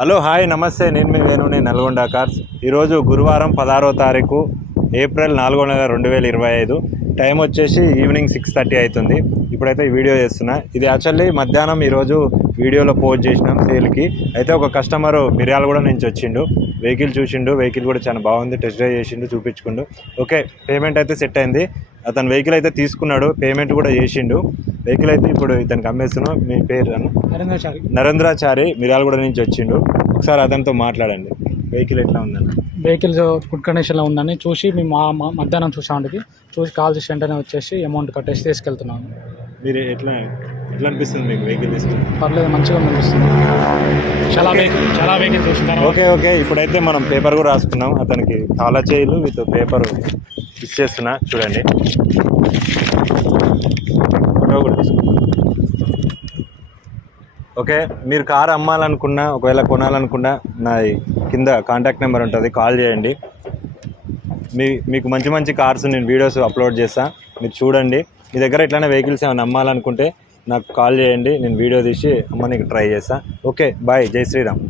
Hello hi నమస్తే, నేను మీ వేణుని Nalgonda cars. ఈరోజు గురువారం 16వ తారీఖు ఏప్రిల్ 4వ నెల 2025. టైం వచ్చేసి ఈవినింగ్ 6:30 అవుతుంది. ఇప్పుడైతే ఈ వీడియో చేస్తున్నా. ఇది యాక్చువల్లీ మధ్యాహ్నం ఈరోజు వీడియోలో పోస్ట్ చేసినాం సేల్కి. అయితే ఒక కస్టమర్ మిర్యాలగూడ నుంచి వచ్చిండు, వెహికల్ చూసిండు, వెహికల్ కూడా చాలా బాగుంది, టెస్ట్ డ్రైవ్ చేసిండు, చూపించుకుండు. ఓకే, పేమెంట్ అయితే సెట్ అయింది. అతను వెహికల్ అయితే తీసుకున్నాడు, పేమెంట్ కూడా చేసిండు. వెహికల్ అయితే ఇప్పుడు ఇతనికి అమ్మేస్తున్నాం. మీ పేరు నరేంద్రాచారి మిర్యాలగూడ నుంచి వచ్చిండు. ఒకసారి అతనితో మాట్లాడండి. వెహికల్ ఎట్లా ఉందని. వెహికల్ గుడ్ కండిషన్లో ఉందని చూసి మేము మధ్యాహ్నం చూసామండి. చూసి కాల్ చేసి వెంటనే వచ్చేసి అమౌంట్ కట్టేసి తీసుకెళ్తున్నాము. మీరు ఎట్లా అనిపిస్తుంది మీకు వెహికల్ తీసుకుని? పర్లేదు, మంచిగా అనిపిస్తుంది. చాలా వెహికల్ చూసింటాను. ఓకే, ఇప్పుడైతే మనం పేపర్ కూడా రాసుకున్నాం. అతనికి తాళా చేయిలు విత్ పేపర్ ఇచ్చేస్తున్నా, చూడండి. ఫోటో కూడా తీసుకున్నాం. ఓకే, మీరు కారు అమ్మాలనుకున్నా, ఒకవేళ కొనాలనుకున్నా నా కింద కాంటాక్ట్ నెంబర్ ఉంటుంది, కాల్ చేయండి. మీకు మంచి మంచి కార్స్ నేను వీడియోస్ అప్లోడ్ చేస్తాను, మీరు చూడండి. మీ దగ్గర ఎట్లైనా వెహికల్స్ ఏమైనా అమ్మాలనుకుంటే నాకు కాల్ చేయండి, నేను వీడియో తీసి అమ్మనికి ట్రై చేస్తాను. ఓకే, బాయ్, జై శ్రీరామ్.